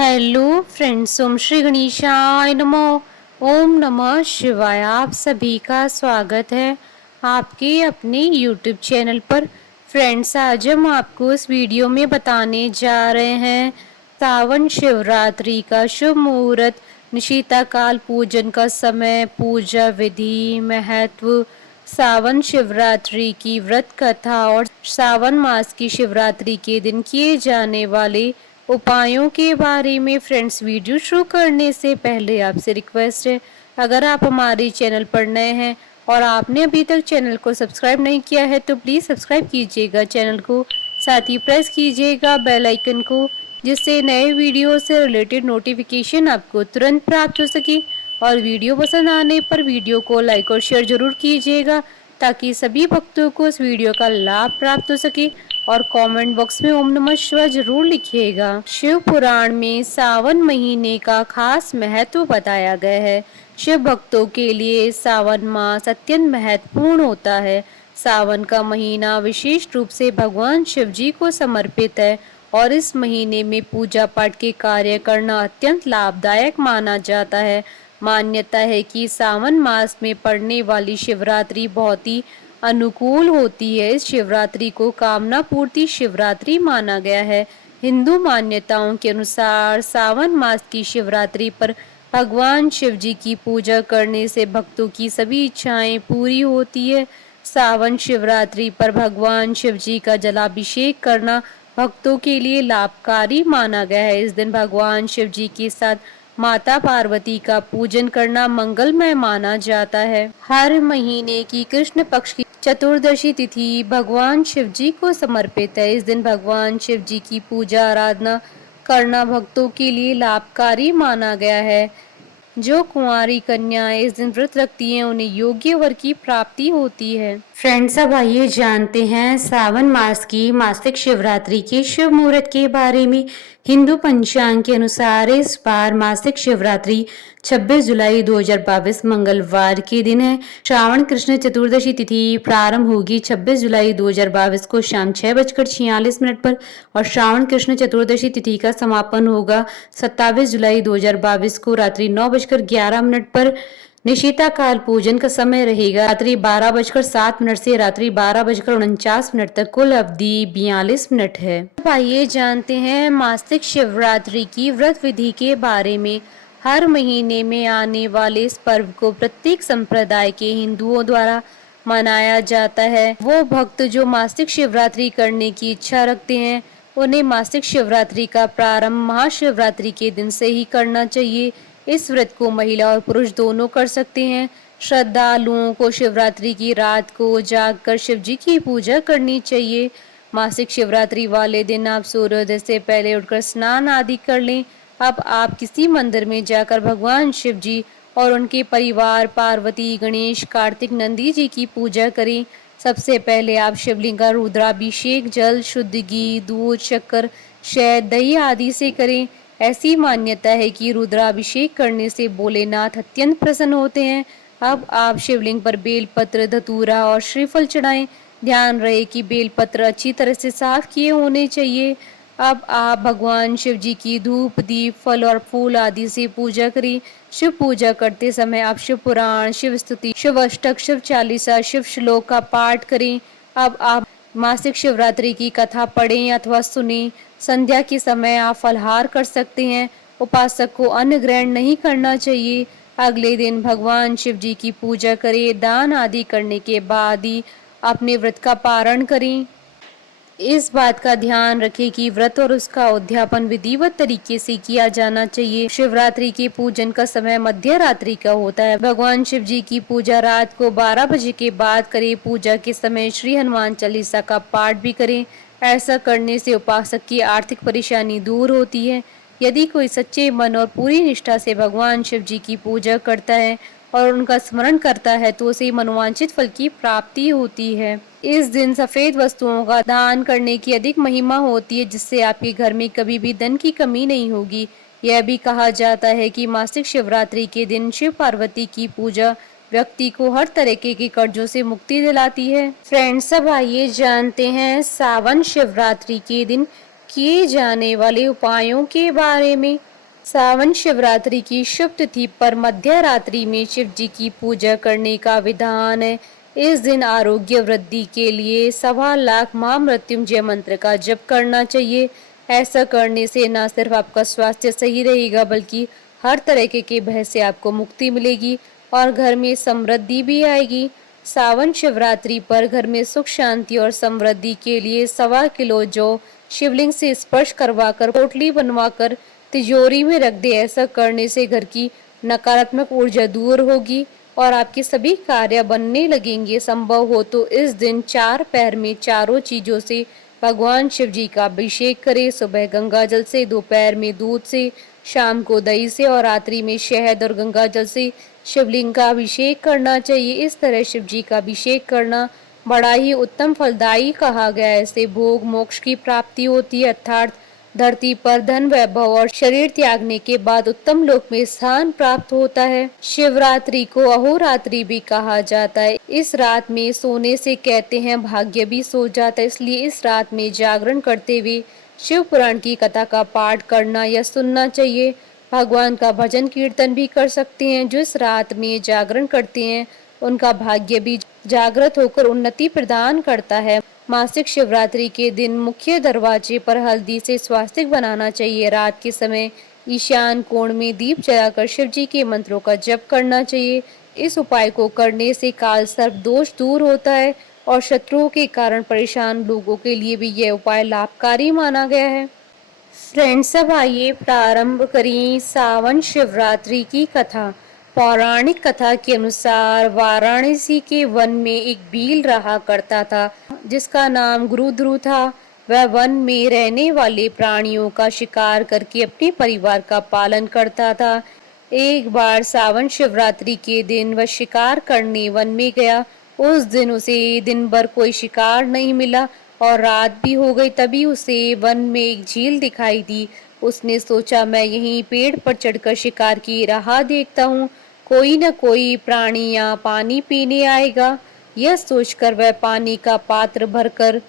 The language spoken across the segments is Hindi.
हेलो फ्रेंड्स, ओम श्री गणेशाय नमः। ओम नमः शिवाय। आप सभी का स्वागत है आपके अपने यूट्यूब चैनल पर। फ्रेंड्स, आज हम आपको इस वीडियो में बताने जा रहे हैं सावन शिवरात्रि का शुभ मुहूर्त, निशिता काल, पूजन का समय, पूजा विधि, महत्व, सावन शिवरात्रि की व्रत कथा और सावन मास की शिवरात्रि के दिन किए जाने वाले उपायों के बारे में। फ्रेंड्स, वीडियो शुरू करने से पहले आपसे रिक्वेस्ट है, अगर आप हमारे चैनल पर नए हैं और आपने अभी तक चैनल को सब्सक्राइब नहीं किया है तो प्लीज़ सब्सक्राइब कीजिएगा चैनल को, साथ ही प्रेस कीजिएगा बेल आइकन को, जिससे नए वीडियो से रिलेटेड नोटिफिकेशन आपको तुरंत प्राप्त हो सके। और वीडियो पसंद आने पर वीडियो को लाइक और शेयर जरूर कीजिएगा ताकि सभी भक्तों को इस वीडियो का लाभ प्राप्त हो सके। और कमेंट बॉक्स में ओम नमः शिवाय जरूर लिखिएगा। शिव पुराण में सावन महीने का खास महत्व बताया गया है। शिव भक्तों के लिए सावन मास अत्यंत महत्वपूर्ण होता है। सावन का महीना विशेष रूप से भगवान शिव जी को समर्पित है और इस महीने में पूजा पाठ के कार्य करना अत्यंत लाभदायक माना जाता है। मान्यता है कि सावन मास में पड़ने वाली शिवरात्रि बहुत ही अनुकूल होती है। इस शिवरात्रि को कामना पूर्ति शिवरात्रि माना गया है। हिंदू मान्यताओं के अनुसार सावन मास की शिवरात्रि पर भगवान शिव जी की पूजा करने से भक्तों की सभी इच्छाएं पूरी होती है। सावन शिवरात्रि पर भगवान शिव जी का जलाभिषेक करना भक्तों के लिए लाभकारी माना गया है। इस दिन भगवान शिव जी के साथ माता पार्वती का पूजन करना मंगलमय माना जाता है। हर महीने की कृष्ण पक्ष की चतुर्दशी तिथि भगवान शिव जी को समर्पित है। इस दिन भगवान शिव जी की पूजा आराधना करना भक्तों के लिए लाभकारी माना गया है। जो कुंवारी कन्याएं इस दिन व्रत रखती हैं उन्हें योग्य वर की प्राप्ति होती है। फ्रेंड्स, अब आइए जानते हैं सावन मास की मासिक शिवरात्रि के शुभ मुहूर्त के बारे में। हिंदू पंचांग के अनुसार इस बार मासिक शिवरात्रि 26 जुलाई 2022 मंगलवार के दिन है। श्रावण कृष्ण चतुर्दशी तिथि प्रारंभ होगी 26 जुलाई 2022 को शाम 6:46 पर और श्रावण कृष्ण चतुर्दशी तिथि का समापन होगा 27 जुलाई 2022 को रात्रि 9:11 पर। निशिता काल पूजन का समय रहेगा रात्रि 12:07 से रात्रि 12:49 तक। कुल अवधि 42 मिनट है। अब आइए जानते हैं मासिक शिवरात्रि की व्रत विधि के बारे में। हर महीने में आने वाले इस पर्व को प्रत्येक संप्रदाय के हिंदुओं द्वारा मनाया जाता है। वो भक्त जो मासिक शिवरात्रि करने की इच्छा रखते हैं उन्हें मासिक शिवरात्रि का प्रारंभ महाशिवरात्रि के दिन से ही करना चाहिए। इस व्रत को महिला और पुरुष दोनों कर सकते हैं। श्रद्धालुओं को शिवरात्रि की रात को जागकर शिव जी की पूजा करनी चाहिए। मासिक शिवरात्रि वाले दिन आप सूर्योदय से पहले उठकर स्नान आदि कर लें। अब आप किसी मंदिर में जाकर भगवान शिव जी और उनके परिवार पार्वती, गणेश, कार्तिक, नंदी जी की पूजा करें। सबसे पहले आप शिवलिंग का रुद्राभिषेक जल, शुद्ध घी, दूध, शक्कर, शहद, दही आदि से करें। ऐसी मान्यता है कि रुद्राभिषेक करने से भोलेनाथ अत्यंत प्रसन्न होते हैं। अब आप शिवलिंग पर बेलपत्र, धतूरा और श्रीफल चढ़ाएं। ध्यान रहे कि बेलपत्र अच्छी तरह से साफ किए होने चाहिए। अब आप भगवान शिव जी की धूप, दीप, फल और फूल आदि से पूजा करें। शिव पूजा करते समय आप शिव पुराण, शिव स्तुति, शिव अष्टक, शिव चालीसा, शिव श्लोक का पाठ करें। अब आप मासिक शिवरात्रि की कथा पढ़ें अथवा सुनें। संध्या के समय आप फलहार कर सकते हैं। उपासक को अन्न ग्रहण नहीं करना चाहिए। अगले दिन भगवान शिव जी की पूजा करें। दान आदि करने के बाद ही अपने व्रत का पारण करें। इस बात का ध्यान रखें कि व्रत और उसका उद्यापन विधिवत तरीके से किया जाना चाहिए। शिवरात्रि के पूजन का समय मध्य रात्रि का होता है। भगवान शिव जी की पूजा रात को 12 बजे के बाद करें। पूजा के समय श्री हनुमान चालीसा का पाठ भी करें। ऐसा करने से उपासक की आर्थिक परेशानी दूर होती है। यदि कोई सच्चे मन और पूरी निष्ठा से भगवान शिव जी की पूजा करता है और उनका स्मरण करता है तो उसे मनोवांछित फल की प्राप्ति होती है। इस दिन सफेद वस्तुओं का दान करने की अधिक महिमा होती है, जिससे आपके घर में कभी भी धन की कमी नहीं होगी। यह भी कहा जाता है कि मासिक शिवरात्रि के दिन शिव पार्वती की पूजा व्यक्ति को हर तरीके के कर्जों से मुक्ति दिलाती है। फ्रेंड्स, अब आइए जानते हैं सावन शिवरात्रि के दिन किए जाने वाले उपायों के बारे में। सावन शिवरात्रि की शुभ तिथि पर मध्य रात्रि में शिव जी की पूजा करने का विधान है। इस दिन आरोग्य वृद्धि के लिए 1.25 लाख महामृत्युंजय मंत्र का जप करना चाहिए। ऐसा करने से न सिर्फ आपका स्वास्थ्य सही रहेगा बल्कि हर तरह के भय से आपको मुक्ति मिलेगी और घर में समृद्धि भी आएगी। सावन शिवरात्रि पर घर में सुख शांति और समृद्धि के लिए 1.25 किलो जौ शिवलिंग से स्पर्श करवाकर पोटली बनवाकर तिजोरी में रख दे। ऐसा करने से घर की नकारात्मक ऊर्जा दूर होगी और आपके सभी कार्य बनने लगेंगे। संभव हो तो इस दिन 4 पैर में चारों चीजों से भगवान शिव जी का अभिषेक करें। सुबह गंगा जल से, दोपहर में दूध से, शाम को दही से और रात्रि में शहद और गंगा जल से शिवलिंग का अभिषेक करना चाहिए। इस तरह शिव जी का अभिषेक करना बड़ा ही उत्तम फलदायी कहा गया है। इससे भोग मोक्ष की प्राप्ति होती है, अर्थात धरती पर धन वैभव और शरीर त्यागने के बाद उत्तम लोक में स्थान प्राप्त होता है। शिवरात्रि को अहोरात्रि भी कहा जाता है। इस रात में सोने से कहते हैं भाग्य भी सो जाता है, इसलिए इस रात में जागरण करते हुए शिव पुराण की कथा का पाठ करना या सुनना चाहिए। भगवान का भजन कीर्तन भी कर सकते हैं। जो इस रात में जागरण करते हैं उनका भाग्य भी जागृत होकर उन्नति प्रदान करता है। मासिक शिवरात्रि के दिन मुख्य दरवाजे पर हल्दी से स्वास्तिक बनाना चाहिए। रात के समय ईशान कोण में दीप जलाकर शिव जी के मंत्रों का जप करना चाहिए। इस उपाय को करने से काल सर्प दोष दूर होता है और शत्रुओं के कारण परेशान लोगों के लिए भी यह उपाय लाभकारी माना गया है। फ्रेंड्स, अब आइए प्रारंभ करें सावन शिवरात्रि की कथा। पौराणिक कथा के अनुसार वाराणसी के वन में एक बील रहा करता था जिसका नाम गुरुध्रुव था। वह वन में रहने वाले प्राणियों का शिकार करके अपने परिवार का पालन करता था। एक बार सावन शिवरात्रि के दिन वह शिकार करने वन में गया। उस दिन उसे दिन भर कोई शिकार नहीं मिला और रात भी हो गई। तभी उसे वन में एक झील दिखाई दी। उसने सोचा मैं यहीं पेड़ पर चढ़कर शिकार की राह देखता हूँ, कोई न कोई प्राणी यहाँ पानी पीने आएगा। यह सोचकर वह पानी का पात्र भरकर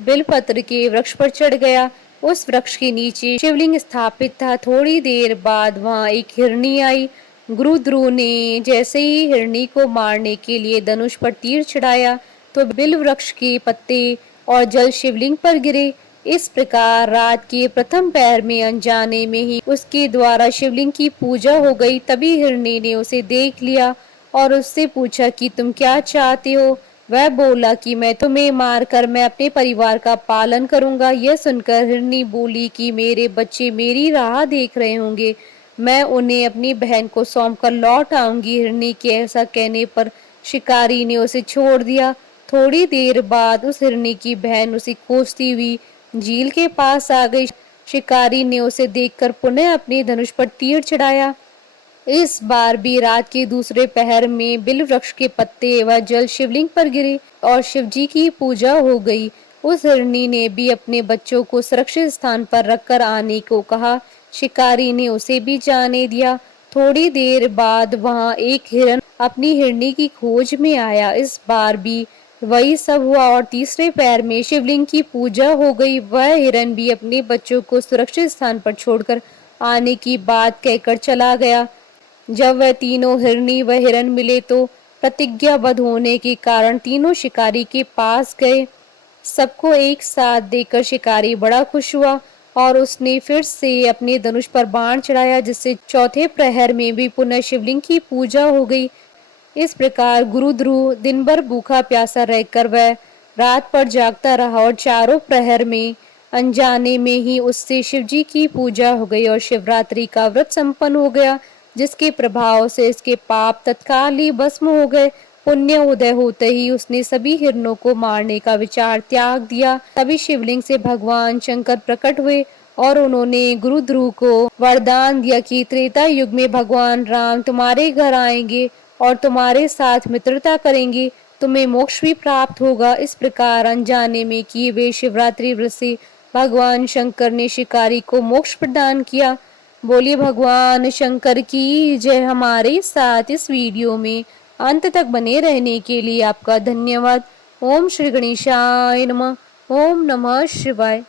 बिलपत्र के वृक्ष पर चढ़ गया। उस वृक्ष के नीचे शिवलिंग स्थापित था। थोड़ी देर बाद वहां एक हिरनी आई। गुरुध्रुव ने जैसे ही हिरनी को मारने के लिए धनुष पर तीर चढ़ाया तो बिल वृक्ष के पत्ते और जल शिवलिंग पर गिरे। इस प्रकार रात के प्रथम पहर में अनजाने में ही उसके द्वारा शिवलिंग की पूजा हो गई। तभी हिरनी ने उसे देख लिया और उससे पूछा कि तुम क्या चाहते हो। वह बोला कि मैं तुम्हें मारकर मैं अपने परिवार का पालन करूंगा। यह सुनकर हिरनी बोली कि मेरे बच्चे मेरी राह देख रहे होंगे, मैं उन्हें अपनी बहन को सौंपकर लौट आऊंगी। हिरनी के ऐसा कहने पर शिकारी ने उसे छोड़ दिया। थोड़ी देर बाद उस हिरनी की बहन उसे खोजती हुई झील के पास आ गई। शिकारी ने उसे देखकर पुनः अपने धनुष पर तीर चढ़ाया। इस बार भी रात के दूसरे पहर में बिल वृक्ष के पत्ते व जल शिवलिंग पर गिरे और शिव जी की पूजा हो गई। उस हिरनी ने भी अपने बच्चों को सुरक्षित स्थान पर रखकर आने को कहा। शिकारी ने उसे भी जाने दिया। थोड़ी देर बाद वहां एक हिरन अपनी हिरनी की खोज में आया। इस बार भी वही सब हुआ और तीसरे पैर में शिवलिंग की पूजा हो गई। वह हिरन भी अपने बच्चों को सुरक्षित स्थान पर छोड़कर आने की बात कहकर चला गया। जब वह तीनों हिरनी व हिरन मिले तो प्रतिज्ञाबद्ध होने के कारण तीनों शिकारी के पास गए। सबको एक साथ देखकर शिकारी बड़ा खुश हुआ और उसने फिर से अपने धनुष पर बाण चढ़ाया, जिससे चौथे प्रहर में भी पुनः शिवलिंग की पूजा हो गई। इस प्रकार गुरुध्रुव दिन भर भूखा प्यासा रहकर वह रात पर जागता रहा और चारों प्रहर में अनजाने में ही उससे शिव जी की पूजा हो गई और शिवरात्रि का व्रत संपन्न हो गया, जिसके प्रभाव से इसके पाप तत्काल ही भस्म हो गए। पुण्य उदय होते ही उसने सभी हिरणों को मारने का विचार त्याग दिया। तभी शिवलिंग से भगवान शंकर प्रकट हुए और उन्होंने गुरुध्रुव को वरदान दिया कि त्रेता युग में भगवान राम तुम्हारे घर आएंगे और तुम्हारे साथ मित्रता करेंगे, तुम्हें मोक्ष भी प्राप्त होगा। इस प्रकार अनजाने में किए हुए शिवरात्रि व्रत से भगवान शंकर ने शिकारी को मोक्ष प्रदान किया। बोलिए भगवान शंकर की जय। हमारे साथ इस वीडियो में अंत तक बने रहने के लिए आपका धन्यवाद। ओम श्री गणेशाय नमः। ओम नमः शिवाय।